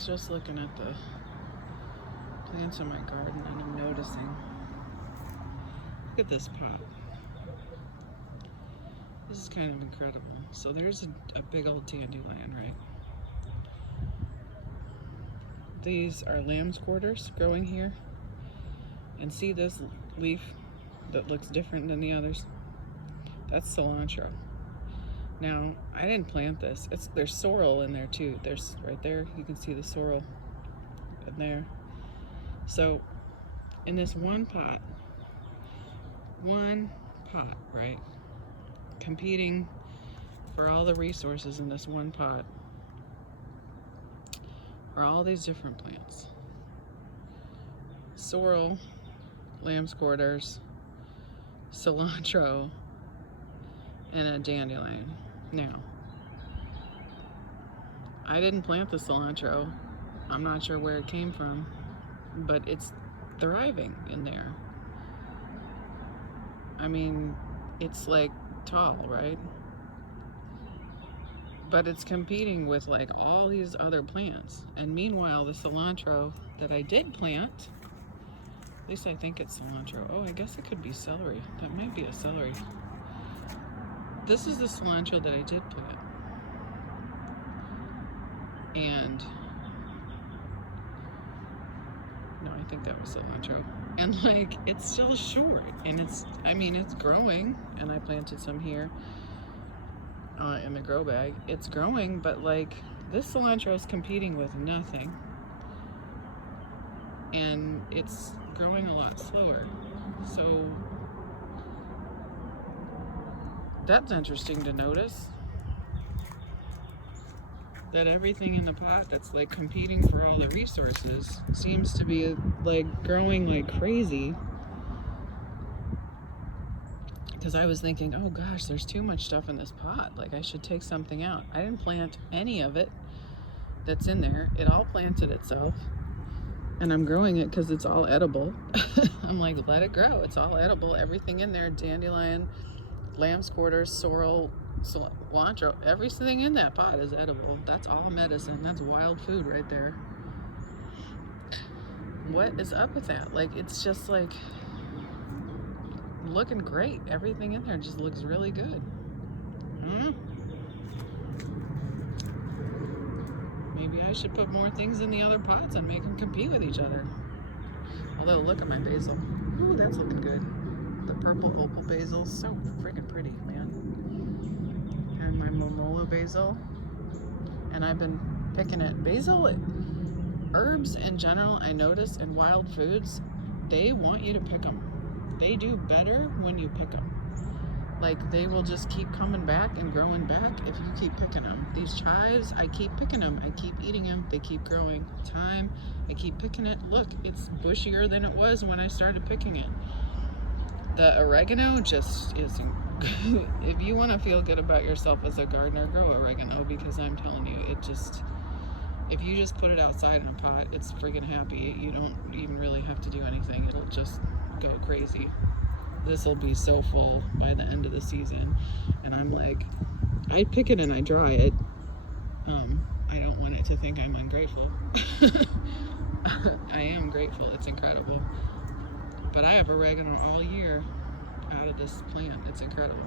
was just looking at the plants in my garden and I'm noticing. Look at this pot. This is kind of incredible. So there's a big old dandelion, right? These are lamb's quarters growing here. And see this leaf that looks different than the others? That's cilantro. Now, I didn't plant this. There's sorrel in there too. There's right there, you can see the sorrel in there. So, in this one pot, right? Competing for all the resources in this one pot are all these different plants. Sorrel, lamb's quarters, cilantro, and a dandelion. Now, I didn't plant the cilantro. I'm not sure where it came from, but it's thriving in there. I mean, it's like tall, right? But it's competing with like all these other plants. And meanwhile, the cilantro that I did plant, at least I think it's cilantro. Oh, I guess it could be celery. That might be a celery. This is the cilantro that I did plant. And no, I think that was cilantro. And like, it's still short, and it's growing, and I planted some here in the grow bag. It's growing, but like, this cilantro is competing with nothing, and it's growing a lot slower. So that's interesting to notice, that everything in the pot that's like competing for all the resources seems to be like growing like crazy. Because I was thinking, oh gosh, there's too much stuff in this pot. Like, I should take something out. I didn't plant any of it that's in there. It all planted itself. And I'm growing it because it's all edible. I'm like, let it grow. It's all edible. Everything in there, dandelion, lamb's quarters, sorrel, cilantro, everything in that pot is edible. That's all medicine. That's wild food right there. What is up with that? Like, it's just like looking great. Everything in there just looks really good. Maybe I should put more things in the other pots and make them compete with each other. Although, look at my basil. Ooh, that's looking good. The purple opal basil is so freaking pretty, man. And my momola basil. And I've been picking it. Basil, herbs in general, I notice in wild foods, they want you to pick them. They do better when you pick them. Like, they will just keep coming back and growing back if you keep picking them. These chives, I keep picking them. I keep eating them. They keep growing. Thyme, I keep picking it. Look, it's bushier than it was when I started picking it. The oregano just isn't. If you want to feel good about yourself as a gardener, grow oregano, because I'm telling you, it just, if you just put it outside in a pot, it's friggin' happy. You don't even really have to do anything. It'll just go crazy. This will be so full by the end of the season. And I'm like, I pick it and I dry it. I don't want it to think I'm ungrateful. I am grateful. It's incredible. But I have oregano all year out of this plant. It's incredible.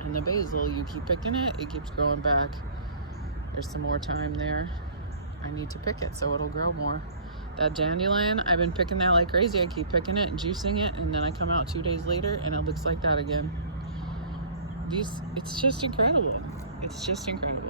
And the basil, you keep picking it, it keeps growing back. There's some more time there. I need to pick it so it'll grow more. That dandelion, I've been picking that like crazy. I keep picking it and juicing it, and then I come out 2 days later and it looks like that again. It's just incredible. It's just incredible.